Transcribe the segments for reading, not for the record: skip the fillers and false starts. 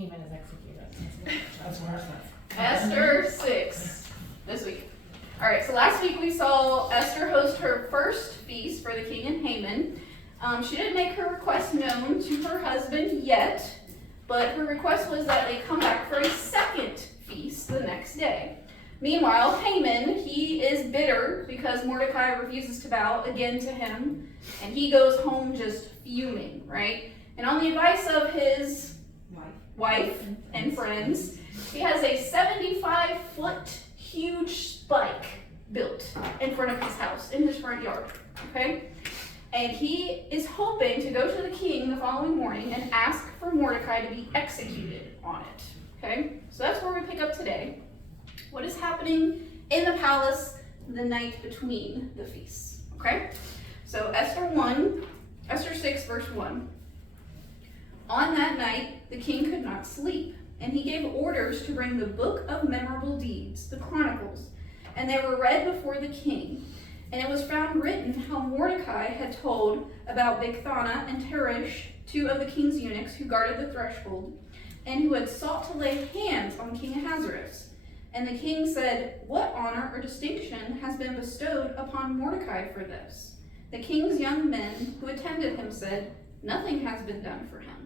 Haman is executed. That's worse. Esther 6 this week. All right, so last week we saw Esther host her first feast for the king and Haman. She didn't make her request known to her husband yet, but her request was that they come back for a second feast the next day. Meanwhile, Haman, he is bitter because Mordecai refuses to bow again to him, and he goes home just fuming, right? And on the advice of his wife and friends, he has a 75-foot huge spike built in front of his house, in his front yard, okay? And he is hoping to go to the king the following morning and ask for Mordecai to be executed on it, okay? So that's where we pick up today. What is happening in the palace the night between the feasts, okay? So Esther 6, verse 1. On that night, the king could not sleep, and he gave orders to bring the book of memorable deeds, the Chronicles, and they were read before the king. And it was found written how Mordecai had told about Bigthana and Teresh, two of the king's eunuchs who guarded the threshold, and who had sought to lay hands on King Ahasuerus. And the king said, "What honor or distinction has been bestowed upon Mordecai for this?" The king's young men who attended him said, "Nothing has been done for him."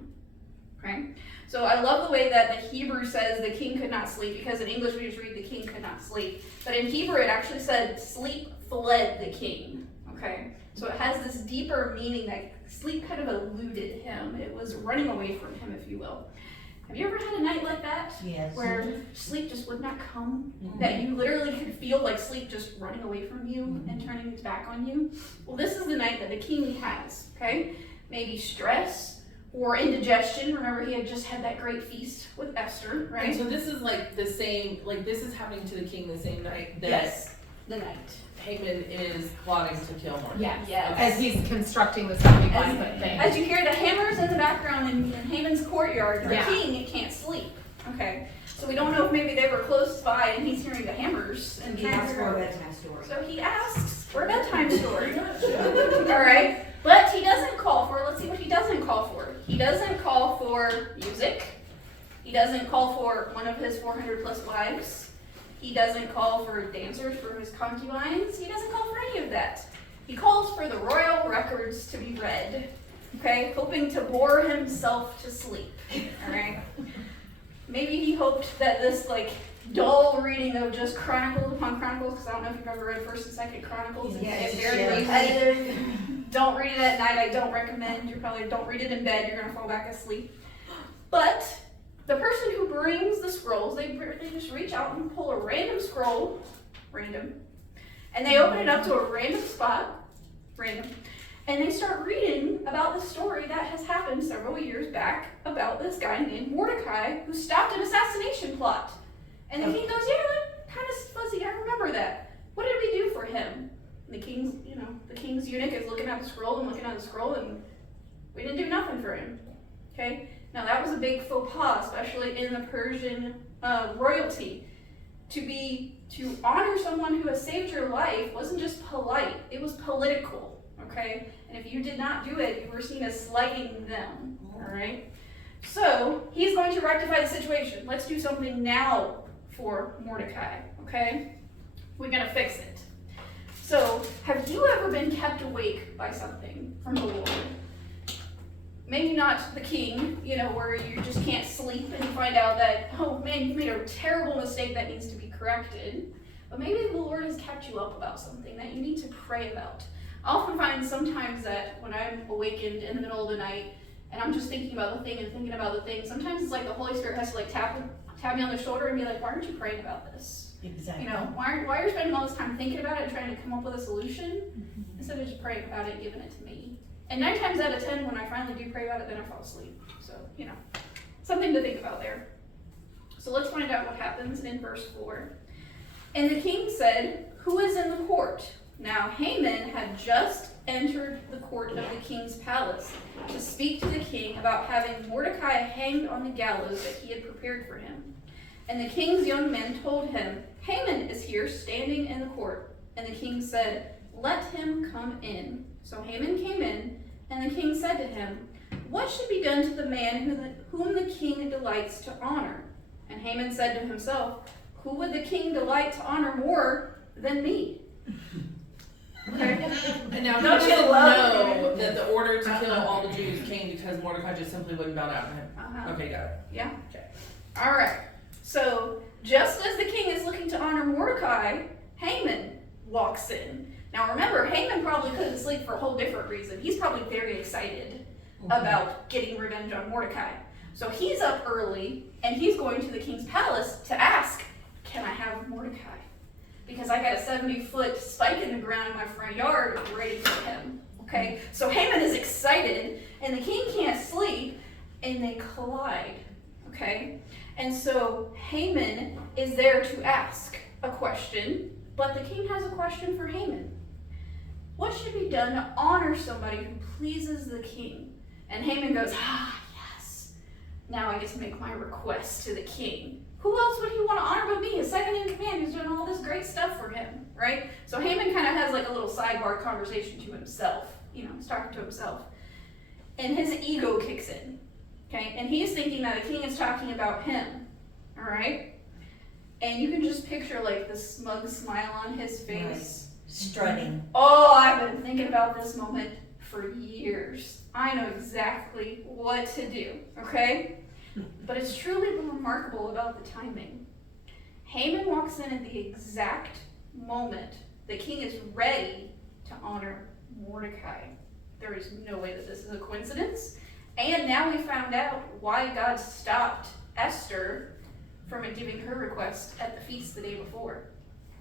Okay? So I love the way that the Hebrew says the king could not sleep, because in English we just read the king could not sleep. But in Hebrew it actually said sleep fled the king. Okay? So it has this deeper meaning that sleep kind of eluded him. It was running away from him, if you will. Have you ever had a night like that? Yes. Where sleep just would not come? Mm-hmm. That you literally could feel like sleep just running away from you and turning its back on you? Well, this is the night that the king has, okay? Maybe stress or indigestion. Remember, he had just had that great feast with Esther, right? And so this is like the same, like this is happening to the king the same night that Yes, the night. Haman is plotting to kill Mordecai. Yes. Yes. As he's constructing the 75-foot thing. As you hear the hammers in the background in Haman's courtyard, the Yeah. king can't sleep. Okay, so we don't know if maybe they were close by and he's hearing the hammers and He trying to asks figure for a out. bedtime story. So he asks for a bedtime story. All right, but he doesn't call for. Let's see what he doesn't call for. He doesn't call for music. He doesn't call for one of his 400 plus wives. He doesn't call for dancers for his concubines. He doesn't call for any of that. He calls for the royal records to be read, okay, hoping to bore himself to sleep, all right? Maybe he hoped that this, like, dull reading of just Chronicles upon Chronicles, because I don't know if you've ever read 1st and 2nd Chronicles. Yes. It's very Yes. repetitive. Don't read it at night. I don't recommend. You probably don't read it in bed. You're going to fall back asleep. But the person who brings the scrolls, they just reach out and pull a random scroll, and they open it up to a random spot, and they start reading about the story that has happened several years back about this guy named Mordecai who stopped an assassination plot. And the king goes, "Yeah, that kind of fuzzy. I remember that. What did we do for him?" And the king's eunuch is looking at the scroll, and we didn't do nothing for him. Okay. Now that was a big faux pas, especially in the Persian royalty. To honor someone who has saved your life wasn't just polite, it was political, okay? And if you did not do it, you were seen as slighting them, all right? So he's going to rectify the situation. Let's do something now for Mordecai, okay? We're gonna fix it. So have you ever been kept awake by something from the Lord? Maybe not the king, where you just can't sleep and you find out that, oh man, you've made a terrible mistake that needs to be corrected. But maybe the Lord has kept you up about something that you need to pray about. I often find sometimes that when I'm awakened in the middle of the night and I'm just thinking about the thing, sometimes it's like the Holy Spirit has to like tap me on the shoulder and be like, "Why aren't you praying about this?" Exactly. Why are you spending all this time thinking about it and trying to come up with a solution instead of just praying about it and giving it to me? And 9 times out of 10, when I finally do pray about it, then I fall asleep. So, something to think about there. So let's find out what happens in verse 4. And the king said, "Who is in the court?" Now Haman had just entered the court of the king's palace to speak to the king about having Mordecai hanged on the gallows that he had prepared for him. And the king's young men told him, "Haman is here standing in the court." And the king said, "Let him come in." So Haman came in, and the king said to him, what should be done to the man whom the king delights to honor? And Haman said to himself, who would the king delight to honor more than me? Okay. And now Don't he you doesn't love know that the order to kill all the Jews came because Mordecai just simply wouldn't bow down to him. Okay, got it. Yeah. Okay. All right. So just as the king is looking to honor Mordecai, Haman walks in. Now remember, Haman probably couldn't sleep for a whole different reason. He's probably very excited about getting revenge on Mordecai. So he's up early and he's going to the king's palace to ask, can I have Mordecai? Because I got a 70-foot spike in the ground in my front yard ready for him. Okay, so Haman is excited and the king can't sleep and they collide. Okay, and so Haman is there to ask a question, but the king has a question for Haman. What should be done to honor somebody who pleases the king? And Haman goes, yes. Now I get to make my request to the king. Who else would he want to honor but me, his second in command, who's doing all this great stuff for him, right? So Haman kind of has like a little sidebar conversation to himself. He's talking to himself. And his ego kicks in, okay? And he's thinking that the king is talking about him, all right? And you can just picture like the smug smile on his face. Right. Strutting. Oh, I've been thinking about this moment for years. I know exactly what to do, okay? But it's truly remarkable about the timing. Haman walks in at the exact moment the king is ready to honor Mordecai. There is no way that this is a coincidence. And now we found out why God stopped Esther from giving her request at the feast the day before.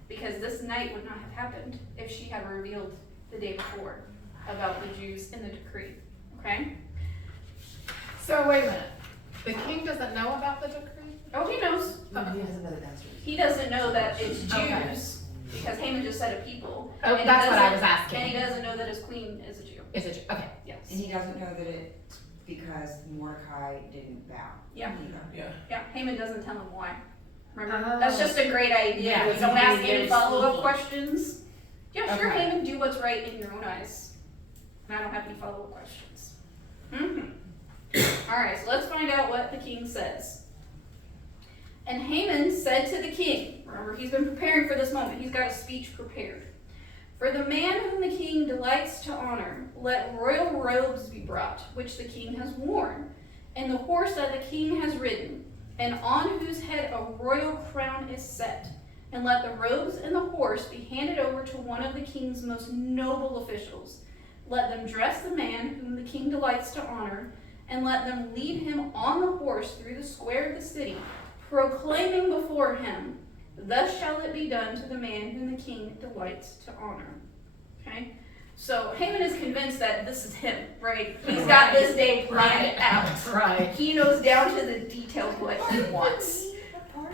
Because this night would not have happened if she had revealed the day before about the Jews in the decree. Okay? So wait a minute. The king doesn't know about the decree? Oh, he knows. He doesn't know the answers. He doesn't know that it's Jews Okay. because Haman just said a people. Oh, And he that's what I was doesn't- asking. And he doesn't know that his queen is a Jew. Is it, okay. Yes. And he doesn't know that it's because Mordecai didn't bow. Yeah. Either. Yeah, Haman doesn't tell him why. Remember? Oh. That's just a great idea. Yeah, You don't ask any very follow-up sneaky. questions. Yeah, sure, Okay. Haman, do what's right in your own eyes. And I don't have any follow-up questions. All right, so let's find out what the king says. And Haman said to the king, remember, he's been preparing for this moment. He's got a speech prepared. For the man whom the king delights to honor, let royal robes be brought, which the king has worn, and the horse that the king has ridden, and on whose head a royal crown is set. And let the robes and the horse be handed over to one of the king's most noble officials. Let them dress the man whom the king delights to honor, and let them lead him on the horse through the square of the city, proclaiming before him, thus shall it be done to the man whom the king delights to honor. Okay? So Haman is convinced that this is him, right? He's got this day planned out. Right. He knows down to the details what he wants.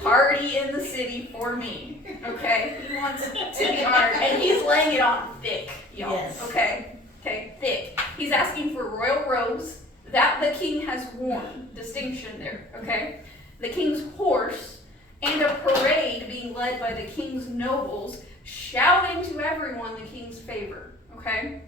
Party in the city for me. Okay? He wants to be honored. And he's laying it on thick, y'all. Yes. Okay? Okay, thick. He's asking for royal robes that the king has worn. Distinction there, okay? The king's horse, and a parade being led by the king's nobles, shouting to everyone the king's favor, okay?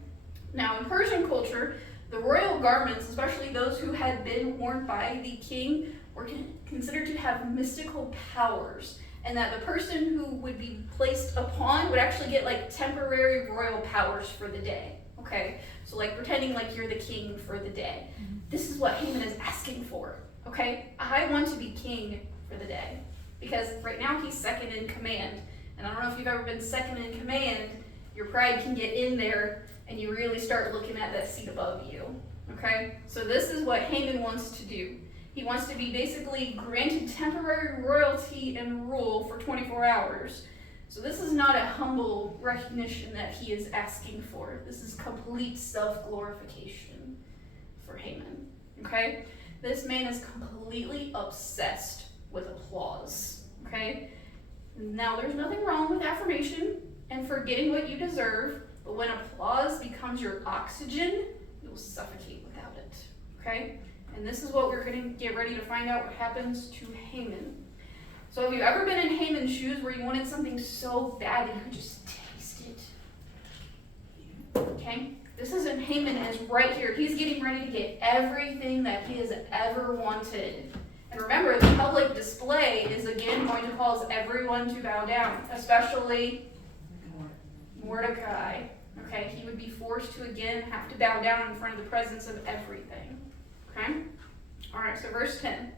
Now, in Persian culture, the royal garments, especially those who had been worn by the king, were considered to have mystical powers, and that the person who would be placed upon would actually get like temporary royal powers for the day, okay? So like pretending like you're the king for the day. This is what Haman is asking for, okay? I want to be king for the day. Because right now he's second in command. And I don't know if you've ever been second in command, your pride can get in there and you really start looking at that seat above you, okay? So this is what Haman wants to do. He wants to be basically granted temporary royalty and rule for 24 hours. So this is not a humble recognition that he is asking for. This is complete self-glorification for Haman, okay? This man is completely obsessed with applause, okay? Now, there's nothing wrong with affirmation and for getting what you deserve, but when applause becomes your oxygen, you'll suffocate without it, okay? And this is what we're going to get ready to find out what happens to Haman. So have you ever been in Haman's shoes where you wanted something so bad that you could just taste it? Okay? This isn't Haman is right here. He's getting ready to get everything that he has ever wanted. And remember, the public display is again going to cause everyone to bow down, especially Mordecai. Okay, he would be forced to again have to bow down in front of the presence of everything. Okay? Alright, so verse 10.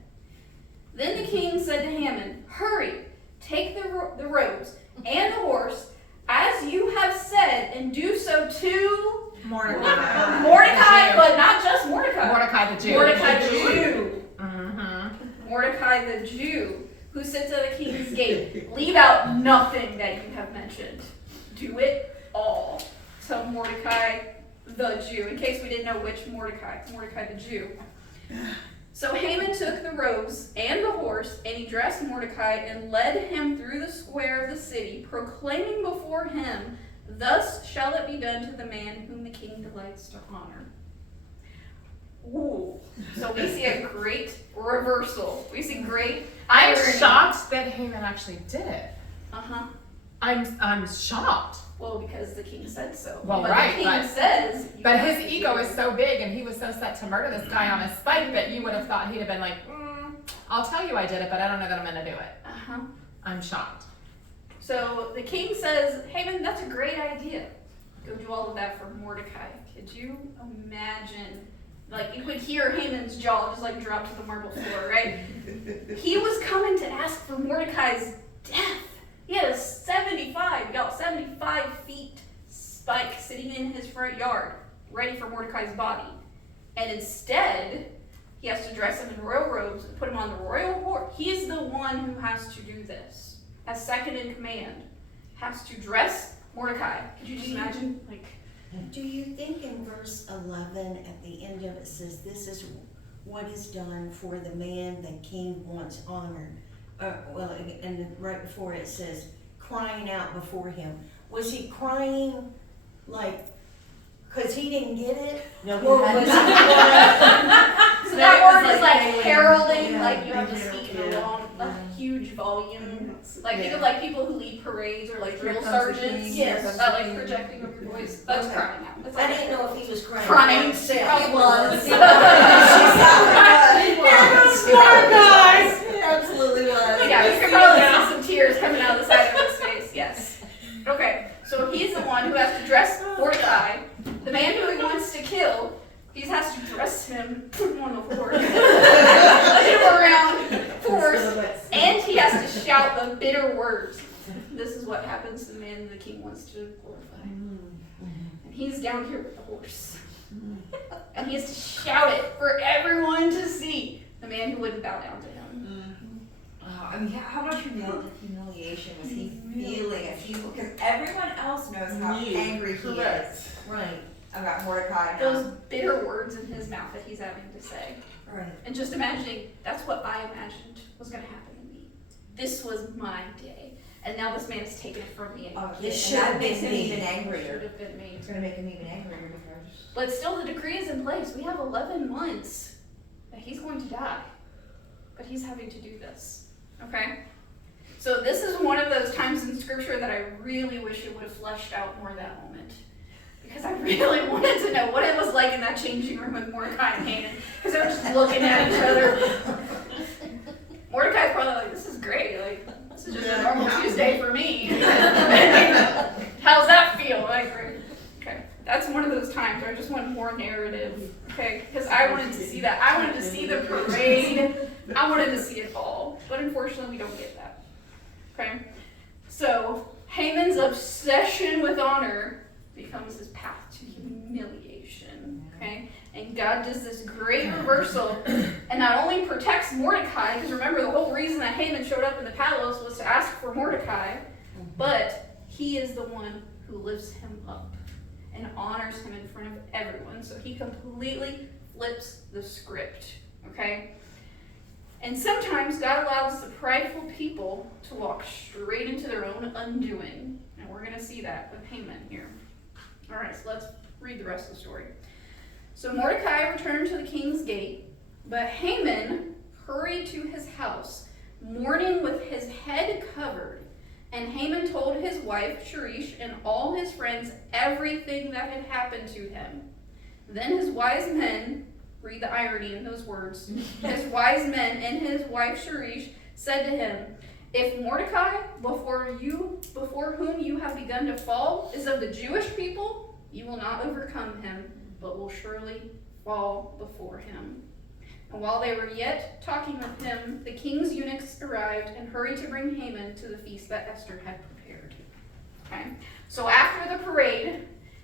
Then the king said to Haman, "Hurry, take the robes and the horse, as you have said, and do so to Mordecai. Mordecai, but not just Mordecai. Mordecai the Jew. Mordecai the Jew. Mm-hmm. Mordecai the Jew, who sits at the king's gate. Leave out nothing that you have mentioned. Do it all." So Mordecai the Jew, in case we didn't know which Mordecai the Jew. So Haman took the robes and the horse, and he dressed Mordecai and led him through the square of the city, proclaiming before him, "Thus shall it be done to the man whom the king delights to honor." Ooh. So we see a great reversal. We see great I'm irony. shocked that Haman actually did it. Uh-huh. I'm shocked. Well, because the king said so. Well, but right, the king but- says. you But have his to ego do is so big, and he was so set to murder this guy on his spite that you would have thought he'd have been like, I'll tell you I did it, but I don't know that I'm going to do it. Uh-huh. I'm shocked. So the king says, "Haman, that's a great idea. Go do all of that for Mordecai." Could you imagine? Like, you could hear Haman's jaw just like drop to the marble floor, right? He was coming to ask for Mordecai's death. He had a 75 feet spike sitting in his front yard, ready for Mordecai's body. And instead, he has to dress him in royal robes and put him on the royal horse. He's the one who has to do this. As second in command, has to dress Mordecai. Could you just imagine? Like, Do you think in verse 11 at the end of it says, "This is what is done for the man the king wants honored"? And then right before it says, "crying out before him." Was he crying like, because he didn't get it? No, Or we was had he crying? so that word is like hailing. heralding, Yeah, like you have to yeah, speak in yeah. a huge volume. Like think Yeah. of like people who lead parades or like drill Here comes the sergeants. king, Yes. here comes That the like king. projecting over your voice. That's Okay. crying out. That's I like didn't know if he was crying. Crying. for himself. Probably was. He absolutely was. Yeah, you can probably see some tears coming out of the side of his face, yes. Okay, so he's the one who has to dress Mordecai, the man who he wants to kill. He has to dress him, put him on the horse, lead him around force, and he has to shout the bitter words. This is what happens to the man the king wants to glorify. And he's down here with the horse. And he has to shout it for everyone to see. The man who wouldn't bow down to him. I mean, how much humiliation was he feeling as he, because everyone else knows how angry he is Right, about Mordecai. Those bitter words in his mouth that he's having to say. right. And just imagining, that's what I imagined was going to happen to me. This was my day. And now this man has taken it from me. Oh, It and should that have makes been him me. even Should angrier. have been me. It's gonna make him even angrier because. But still, the decree is in place. We have 11 months that he's going to die. But he's having to do this. Okay? So this is one of those times in scripture that I really wish it would have fleshed out more that moment. Because I really wanted to know what it was like in that changing room with Mordecai and Haman. Because they were just looking at each other. Mordecai's probably like, this is great. Like, this is just a normal Tuesday for me. How's that feel? Like, okay. That's one of those times where I just want more narrative. Okay? Because I wanted to see that. I wanted to see the parade. I wanted to see it all. But unfortunately, we don't get that. Okay? So, Haman's obsession with honor becomes his path to humiliation. Okay? And God does this great reversal and not only protects Mordecai, because remember the whole reason that Haman showed up in the palace was to ask for Mordecai, but he is the one who lifts him up and honors him in front of everyone. So he completely flips the script. Okay? And sometimes God allows the prideful people to walk straight into their own undoing. And we're going to see that with Haman here. All right, so let's read the rest of the story. So Mordecai returned to the king's gate, but Haman hurried to his house, mourning with his head covered, And Haman told his wife, Sherish, and all his friends everything that had happened to him. Then his wise men, read the irony in those words, his wise men and his wife Sherish said to him, if Mordecai, before whom you have begun to fall, is of the Jewish people, you will not overcome him, but will surely fall before him. And while they were yet talking with him, the king's eunuchs arrived and hurried to bring Haman to the feast that Esther had prepared. Okay, so after the parade,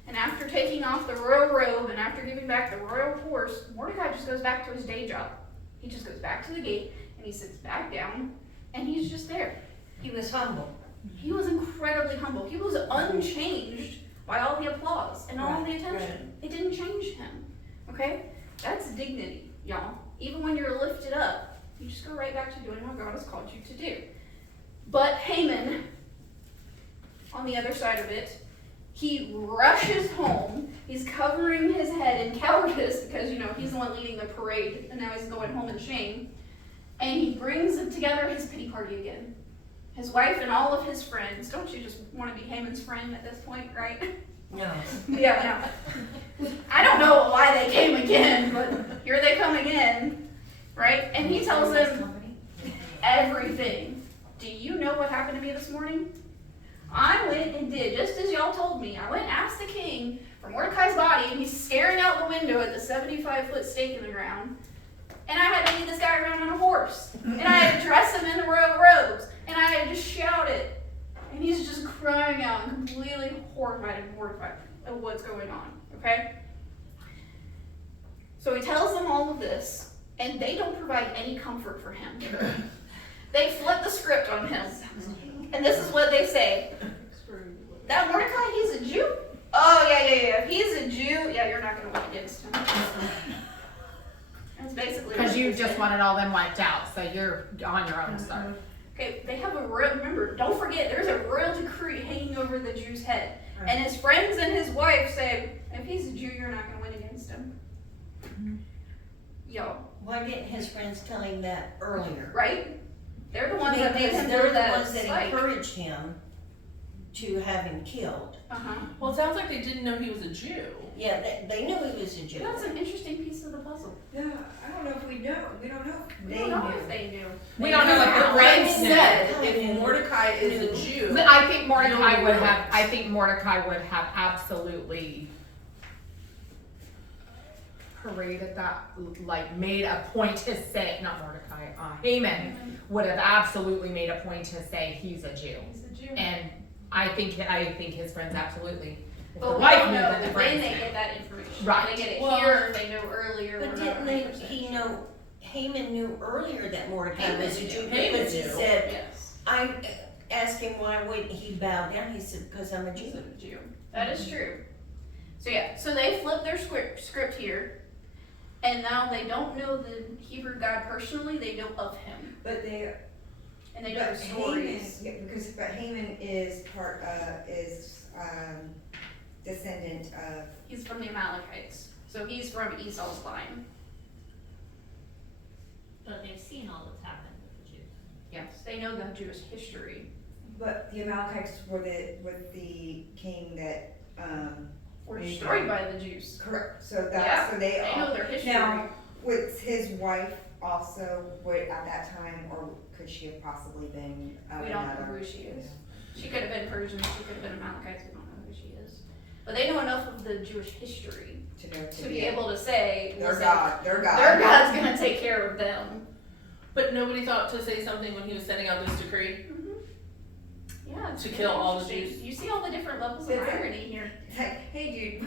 and after taking off the royal robe, and after giving back the royal horse, Mordecai just goes back to his day job. He just goes back to the gate, and he sits back down, and he's just there. He was humble. He was incredibly humble. He was unchanged by all the applause and all the attention. It didn't change him. Okay? That's dignity, y'all. Even when you're lifted up, you just go right back to doing what God has called you to do. But Haman, on the other side of it, he rushes home. He's covering his head in cowardice because, he's the one leading the parade, and now he's going home in shame. And he brings together his pity party again. His wife and all of his friends. Don't you just want to be Haman's friend at this point, right? No. Yeah, no. I don't know why they came again, but here they come again, right? And he tells them everything. Do you know what happened to me this morning? I went and did just as y'all told me. I went and asked the king for Mordecai's body, and he's staring out the window at the 75-foot stake in the ground. And I had to lead this guy around on a horse. And I had to dress him in the royal robes. And I had to just shout it. And he's just crying out and completely horrified and mortified of what's going on. Okay? So he tells them all of this, and they don't provide any comfort for him. They flip the script on him. And this is what they say. That Mordecai, he's a Jew? Oh, yeah. If he's a Jew, yeah, you're not going to win against him. That's basically Because what you they just say. wanted all them wiped out, so you're on your own, sir. Okay, they have a royal, remember, don't forget, there's a royal decree hanging over the Jew's head. Right. And his friends and his wife say, if he's a Jew, you're not going to win against him. Yo, Why didn't his friends tell him that earlier? right? They're the ones that made Because him they're do the that ones that spike. encouraged him to have him killed. Uh-huh. Well, it sounds like they didn't know he was a Jew. Yeah, they knew he was a Jew. That's an interesting piece of the puzzle. Yeah, I don't know if we know. We don't know. We don't know if they knew. We don't know what Because the the friends friends said. said if Mordecai is a Jew, But I think Mordecai No would words. have. I think Mordecai would have absolutely paraded that, like made a point to say. Not Mordecai. Haman would have absolutely made a point to say he's a Jew, He's a Jew. and I think his friends absolutely. If But the we wife don't knew, know then the when friends they knew. get that information. Right. They get it Well, here, or they know earlier. But we're not didn't 100% he sure. know, Haman knew earlier that Mordecai Haman was a knew. Jew Haman because he knew. said, Yes. I asked him why wouldn't he bow down, he said, because I'm a He's Jew. a Jew. That is true. So yeah, so they flip their script here, and now they don't know the Hebrew God personally, they know of him. But they. And they know the stories. But Haman is descendant of. He's from the Amalekites. So he's from Esau's line. But they've seen all that's happened with the Jews. Yes. They know the Jewish history. But the Amalekites were the king that. Were destroyed by the Jews. Correct. So Yeah, that so They know their history. Now, was his wife also at that time, or could she have possibly been? We don't know who she is. She could have been Persian, she could have been Amalekites, we don't know who she is. But they know enough of the Jewish history to be able to say, Their listen, God. their God's gonna take care of them. but nobody thought to say something when he was sending out this decree. Yeah. it's To really kill all the interesting. Jews. You see all the different levels of It's like- irony here. It's like, hey, dude,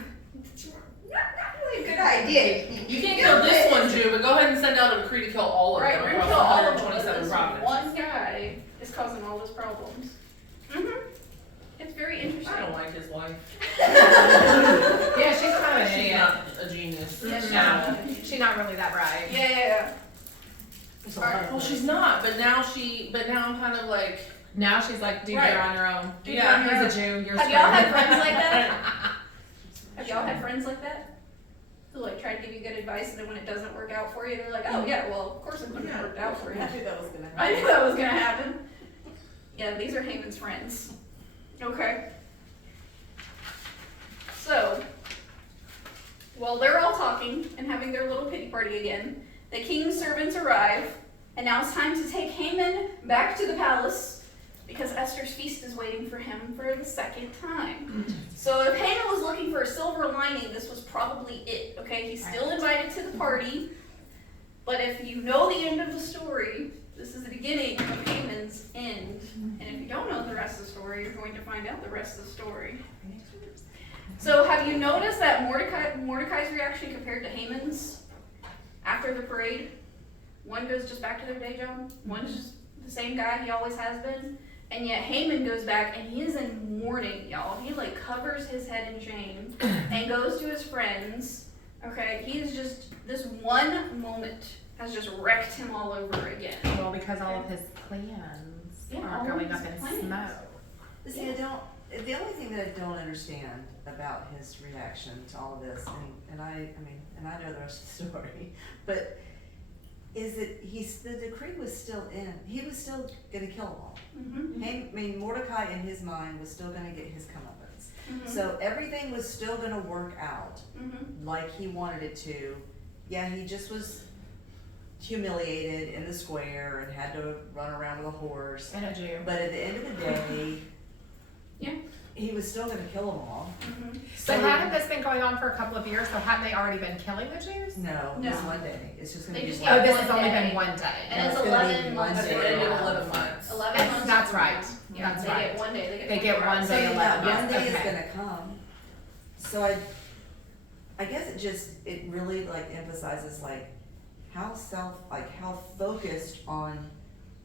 not really a good idea. You can't kill this one Jew, but go ahead and send out a decree to kill all of Right, them we're gonna across kill all of them, but 127 this provinces. one guy is causing all those problems. It's very interesting. I don't like his wife. Yeah, she's kind of an She's idiot. not a genius. Yeah, she's No, not. she's not really that bright. Yeah. Well, she's not, but now I'm kind of like, Now she's like, dude, Right. you're on your own. Dude, Yeah, you're on your He's a Jew. You're Have y'all had screwed. friends like that? Have y'all had friends like that? Who like try to give you good advice, and then when it doesn't work out for you, they're like, oh yeah, well of course it wouldn't have worked out for you. I knew that was gonna happen. I knew that was gonna happen. Yeah, these are Haman's friends. Okay. So, while they're all talking and having their little pity party again, the king's servants arrive, and now it's time to take Haman back to the palace because Esther's feast is waiting for him for the second time. So if Haman was looking for a silver lining, this was probably it, okay? He's still invited to the party, but if you know the end of the story, this is the beginning of Haman's end. And if you don't know the rest of the story, you're going to find out the rest of the story. So have you noticed that Mordecai's reaction compared to Haman's after the parade? One goes just back to their day job. One's just the same guy he always has been. And yet Haman goes back and he is in mourning, y'all. He like covers his head in shame and goes to his friends. Okay, he is just, this one moment has just wrecked him all over again. Well, because all of his plans are all going of up his in plans. smoke. See, the only thing that I don't understand about his reaction to all of this, and I know the rest of the story, but is that the decree was still in, he was still gonna kill them all. Mm-hmm. Mordecai in his mind was still gonna get his comeuppance. Mm-hmm. So everything was still gonna work out Mm-hmm. like he wanted it to. Yeah, he just was humiliated in the square and had to run around with a horse. And a Jew. But at the end of the day, Yeah. he was still gonna kill them all. Mm-hmm. So hadn't this been going on for a couple of years? So hadn't they already been killing the Jews? No, No. it's one day. It's just gonna They be just one Oh, get day. this one has only day. been one day. And it's It's gonna be 11 one months. At the day. end of 11 months. 11 That's- months. that's from right. now. Yeah, That's they right. get 1 day. They get, They get 24 one hours. day, So 11 that months. one day is Okay. gonna come. So I guess it really like emphasizes like how focused on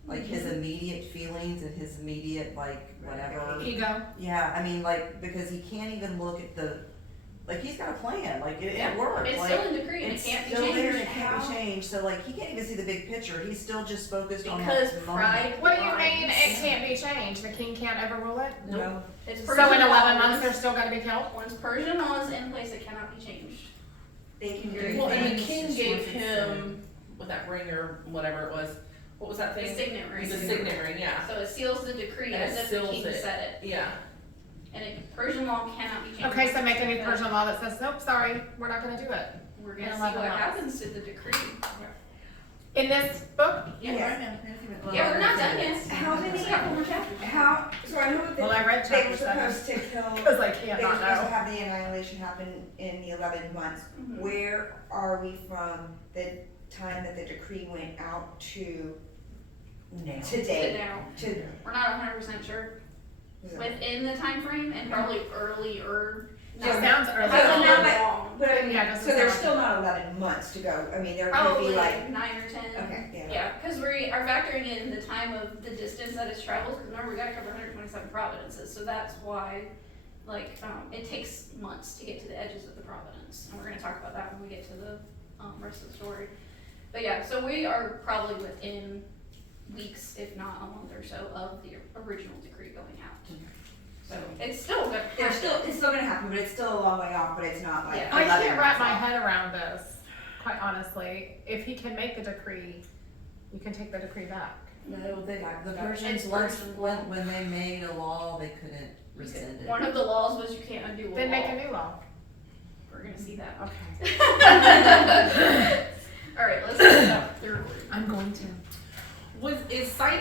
like his immediate feelings and his immediate like whatever. Ego. Yeah, I mean like because he can't even look at like he's got a plan, like Yeah, it worked. It's like, still in decree and it it's can't be still there and changed. it can't be changed, so like he can't even see the big picture, he's still just focused on Because that pride. moment. What do you mean it can't be changed? The king can't overrule it? No, It's So Persian in 11 law. months they're still gonna be killed? Once Persian law is in place, it cannot be changed. They can do Well, and the things king just gave once it's him, with that ring or whatever it was, what was that The thing? signet ring. The signet ring, yeah. So it seals the decree And as it if the seals king it. said it. Yeah. And Persian law cannot be changed. Okay, so make a new Persian law that says, nope, sorry, we're not gonna do it. We're in gonna see 11 what months. happens to the decree. In this book? Yeah, Well, yeah, we're not done yet. How many- There's a couple more chapters. How, so I know that Well, I read they were chapter 7. supposed to kill, Because I they can't were not supposed to know. have the annihilation happen in the 11 months. Mhm. Where are we from the time that the decree went out to Now. Sit today? down. To, We're not 100% sure. Within the time frame and probably earlier. It sounds It early. hasn't now been that- long. but I mean, Yeah, just so there's sound- still not 11 months to go. I mean, there could Probably be like, 9 or 10. okay, yeah. Yeah, because we are factoring in the time of the distance that it's traveled, because remember, we gotta cover 127 providences, so that's why, like, it takes months to get to the edges of the providence, and we're gonna talk about that when we get to the, rest of the story. But yeah, so we are probably within weeks, if not a month or so, of the original decree going out. So, it's still gonna It's still gonna happen, but it's still a long way off, but it's not like. Yeah. I 11 can't wrap my months off. head around this, quite honestly. If he can make the decree, you can take the decree back. No, the It's Persians, Persian law. when they made a law, they couldn't rescind it. One of the laws was you can't undo a Then make law. a new law. We're gonna see that. Okay. Alright, let's stop the recording. I'm going to. Is sight